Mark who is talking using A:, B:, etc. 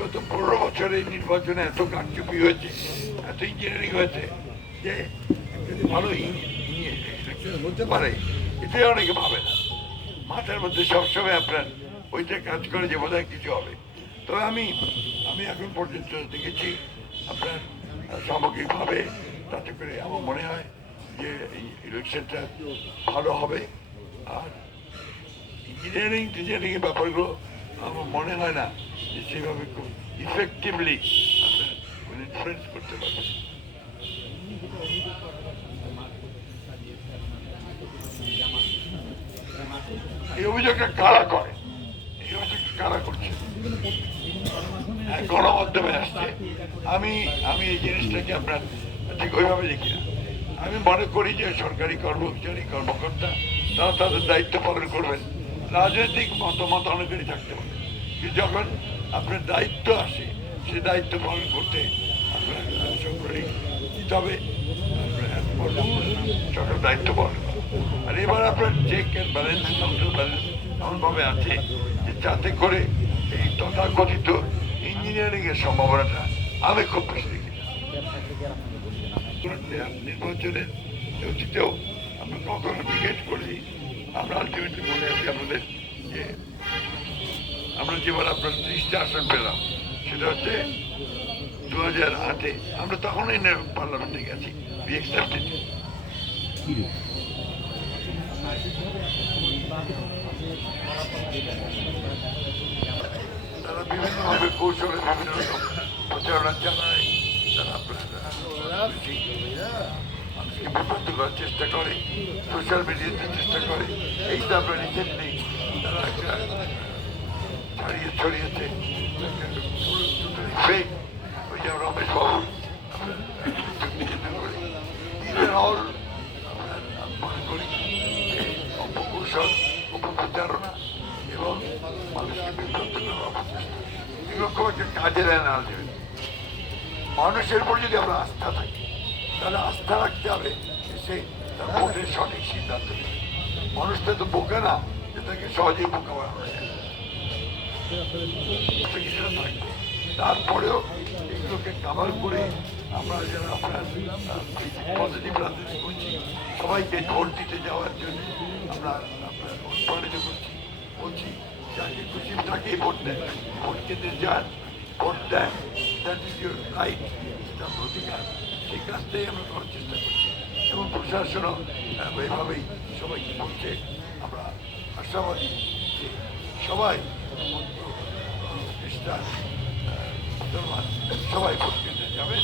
A: গত পনেরো বছরে নির্বাচনে এত কারচুপি হয়েছে, এত ইঞ্জিনিয়ারিং হয়েছে, যে যদি ভালো ইলেকশন হতে পারে এটাই অনেকে ভাবে না। মাথার মধ্যে সবসময় আপনার ওইটা কাজ করে যে বোধহয় কিছু হবে। তবে আমি আমি এখন পর্যন্ত দেখেছি আপনার সামগ্রিকভাবে তাতে করে আমার মনে হয় যে এই ইলেকশনটা ভালো হবে। আর ইঞ্জিনিয়ারিং এর ব্যাপারগুলো আমার মনে হয় না যে সেভাবে খুব ইফেক্টিভলি ইনফ্লুয়েন্স করতে এই কারা করে? এই কারা করছে? হ্যাঁ, গণমাধ্যমে আসছে। আমি আমি এই জিনিসটাকে আপনার ঠিক ওইভাবে দেখি না। আমি মনে করি যে সরকারি কর্মচারী কর্মকর্তা তারা তাদের দায়িত্ব পালন করবেন। রাজনৈতিক মতামত অনেকেরই থাকতে পারে। কিন্তু যখন আপনার দায়িত্ব আসে, সে দায়িত্ব পালন করতে আপনার দায়িত্ব পালন আর এবার আপনার ব্যালেন্স এমনভাবে আছে যে যাতে করে এই তথাকথিত ইঞ্জিনিয়ারিং এর সম্ভাবনাটা আমি খুব। নির্বাচনের অতীতেও আমরা কখনো ক্রিকেট করি আমরা আলটিমেটলি মনে আছি আমাদের যে আমরা যেবার আপনার ত্রিশটা আসন পেলাম, সেটা হচ্ছে দু হাজার আটে। আমরা তখনই পার্লামেন্টে গেছি তারা বিভিন্নভাবে কৌশলে বিভিন্ন প্রচারণা চালায়, তারা আপনার মানুষকে করার চেষ্টা করে সোশ্যাল মিডিয়াতে চেষ্টা করে। এই তো আপনার রিসেন্টলি তারা ছড়িয়ে ছড়িয়েছে ওই যে রমেশ বাবু অপপ্রচারণা এবং মানুষকে বিভ্রান্ত না দেবে মানুষের উপর যদি আমরা আস্থা থাকি তাহলে আস্থা রাখতে হবে যে সে তার ভোটের সঠিক সিদ্ধান্ত নেবে। মানুষটা তো বোকা না, যে তাকে সহজেই বোকা বানানো তারপরেও এগুলোকে কাভার করে আমরা যারা আপনার পজিটিভ রাজনীতি করছি, সবাইকে ভোট দিতে যাওয়ার জন্য আমরা আপনার অনুপ্রাণিত করছি, বলছি, যাকে খুশি তাকেই ভোট দেন, ভোট কেন্দ্রে যান, ভোট দেন। দ্যাট ইজ ইউর রাইট আপনার অধিকার সেই কাজটাই আমরা করার চেষ্টা করছি এবং প্রশাসনও এইভাবেই সবাইকে বলছে, আমরা আশাবাদী যে সবাই খ্রিস্টান মুসলমান সবাই ভোট দেবে।